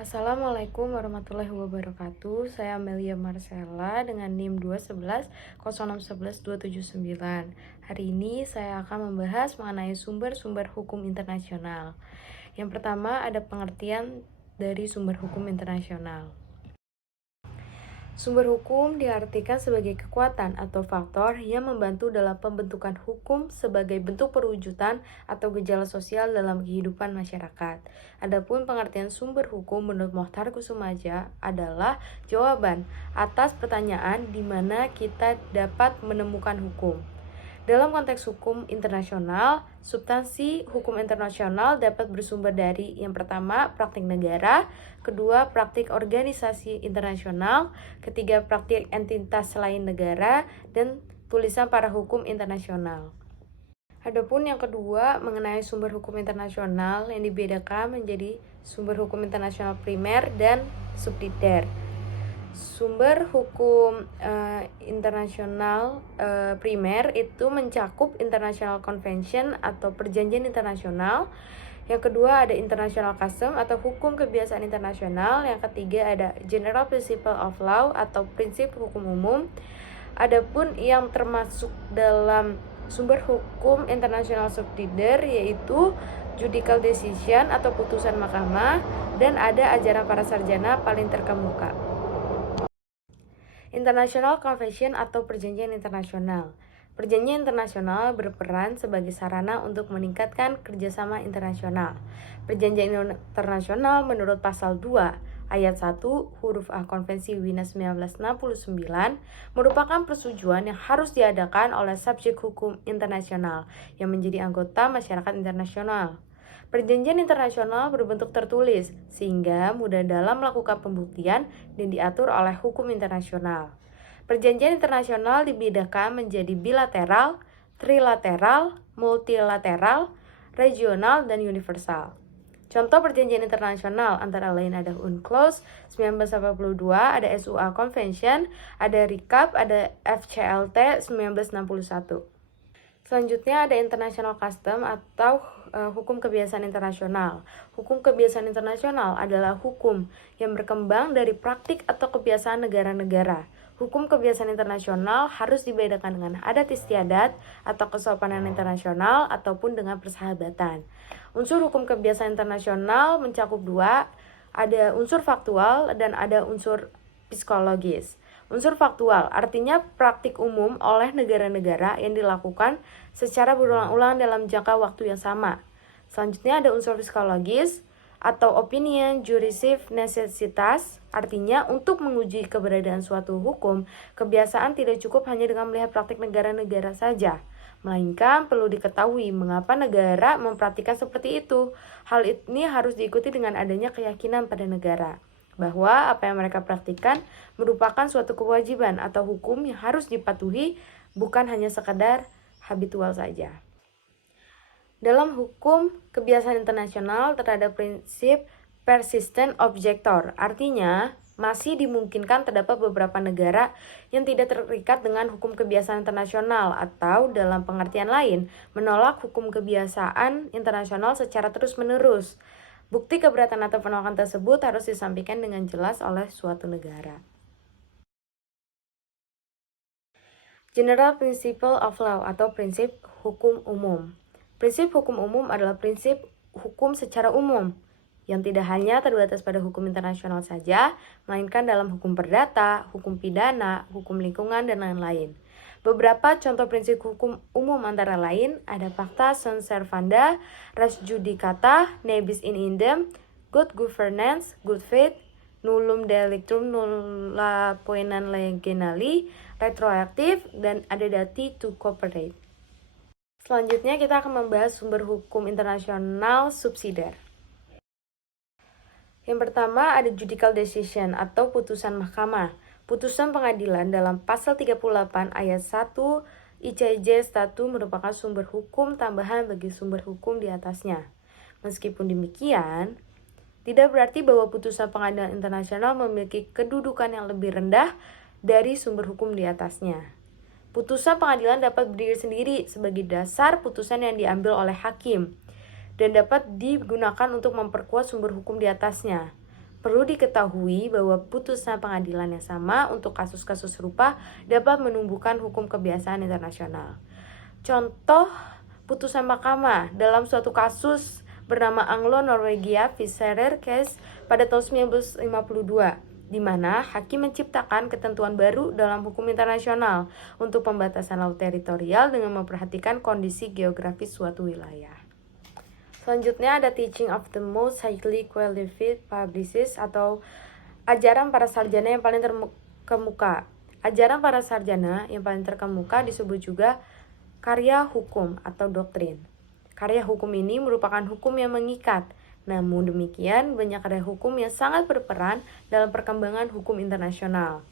Assalamualaikum warahmatullahi wabarakatuh. Saya Amelia Marcella dengan NIM 211 Hari ini saya akan membahas mengenai sumber-sumber hukum internasional. Yang pertama ada pengertian dari sumber hukum internasional. Sumber hukum diartikan sebagai kekuatan atau faktor yang membantu dalam pembentukan hukum sebagai bentuk perwujudan atau gejala sosial dalam kehidupan masyarakat. Adapun pengertian sumber hukum menurut Mohtar Kusumaja adalah jawaban atas pertanyaan di mana kita dapat menemukan hukum. Dalam konteks hukum internasional, substansi hukum internasional dapat bersumber dari yang pertama, praktik negara, kedua, praktik organisasi internasional, ketiga, praktik entitas selain negara, dan tulisan para hukum internasional. Adapun yang kedua, mengenai sumber hukum internasional yang dibedakan menjadi sumber hukum internasional primer dan subsidiar. Sumber hukum internasional primer itu mencakup International Convention atau perjanjian internasional. Yang kedua ada International Custom atau hukum kebiasaan internasional. Yang ketiga ada General Principle of Law atau prinsip hukum umum. Adapun yang termasuk dalam sumber hukum internasional subsidiar yaitu judicial decision atau putusan mahkamah, dan ada ajaran para sarjana paling terkemuka. International Convention atau perjanjian internasional. Perjanjian internasional berperan sebagai sarana untuk meningkatkan kerjasama internasional. Perjanjian internasional menurut pasal 2 ayat 1 huruf A Konvensi Wina 1969 merupakan persetujuan yang harus diadakan oleh subjek hukum internasional yang menjadi anggota masyarakat internasional. Perjanjian internasional berbentuk tertulis, sehingga mudah dalam melakukan pembuktian dan diatur oleh hukum internasional. Perjanjian internasional dibedakan menjadi bilateral, trilateral, multilateral, regional, dan universal. Contoh perjanjian internasional antara lain ada UNCLOS 1982, ada SUA Convention, ada RICAP, ada FCLT 1961. Selanjutnya ada International Custom atau hukum kebiasaan internasional. Hukum kebiasaan internasional adalah hukum yang berkembang dari praktik atau kebiasaan negara-negara. Hukum kebiasaan internasional harus dibedakan dengan adat istiadat atau kesopanan internasional ataupun dengan persahabatan. Unsur hukum kebiasaan internasional mencakup dua, ada unsur faktual dan ada unsur psikologis. Unsur faktual artinya praktik umum oleh negara-negara yang dilakukan secara berulang-ulang dalam jangka waktu yang sama. Selanjutnya ada unsur psikologis atau opinion jurisif necessitas, artinya untuk menguji keberadaan suatu hukum, kebiasaan tidak cukup hanya dengan melihat praktik negara-negara saja, melainkan perlu diketahui mengapa negara mempraktikkan seperti itu. Hal ini harus diikuti dengan adanya keyakinan pada negara bahwa apa yang mereka praktikkan merupakan suatu kewajiban atau hukum yang harus dipatuhi, bukan hanya sekadar habitual saja. Dalam hukum kebiasaan internasional terhadap prinsip persistent objector, artinya masih dimungkinkan terdapat beberapa negara yang tidak terikat dengan hukum kebiasaan internasional atau dalam pengertian lain menolak hukum kebiasaan internasional secara terus-menerus. Bukti keberatan atau penolakan tersebut harus disampaikan dengan jelas oleh suatu negara. General Principle of Law atau prinsip hukum umum. Prinsip hukum umum adalah prinsip hukum secara umum yang tidak hanya terbatas pada hukum internasional saja, melainkan dalam hukum perdata, hukum pidana, hukum lingkungan, dan lain-lain. Beberapa contoh prinsip hukum umum antara lain ada pacta sunt servanda, res judicata, nebis in idem, good governance, good faith, nullum delictum nulla poenam legionali, retroaktif, dan ada dati to cooperate. Selanjutnya kita akan membahas sumber hukum internasional subsidiar. Yang pertama ada judicial decision atau putusan mahkamah. Putusan pengadilan dalam pasal 38 ayat 1 ICJ Statu merupakan sumber hukum tambahan bagi sumber hukum di atasnya. Meskipun demikian, tidak berarti bahwa putusan pengadilan internasional memiliki kedudukan yang lebih rendah dari sumber hukum di atasnya. Putusan pengadilan dapat berdiri sendiri sebagai dasar putusan yang diambil oleh hakim dan dapat digunakan untuk memperkuat sumber hukum di atasnya. Perlu diketahui bahwa putusan pengadilan yang sama untuk kasus-kasus serupa dapat menumbuhkan hukum kebiasaan internasional. Contoh putusan mahkamah dalam suatu kasus bernama Anglo-Norwegia Fisherer Case pada tahun 1952, di mana hakim menciptakan ketentuan baru dalam hukum internasional untuk pembatasan laut teritorial dengan memperhatikan kondisi geografis suatu wilayah. Selanjutnya ada teaching of the most highly qualified publicists atau ajaran para sarjana yang paling terkemuka. Ajaran para sarjana yang paling terkemuka disebut juga karya hukum atau doktrin. Karya hukum ini merupakan hukum yang mengikat. Namun demikian, banyak karya hukum yang sangat berperan dalam perkembangan hukum internasional.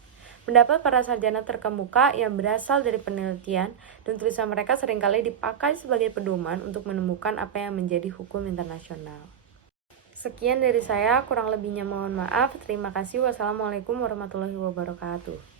Pendapat para sarjana terkemuka yang berasal dari penelitian dan tulisan mereka seringkali dipakai sebagai pedoman untuk menemukan apa yang menjadi hukum internasional. Sekian dari saya, kurang lebihnya mohon maaf. Terima kasih. Wassalamualaikum warahmatullahi wabarakatuh.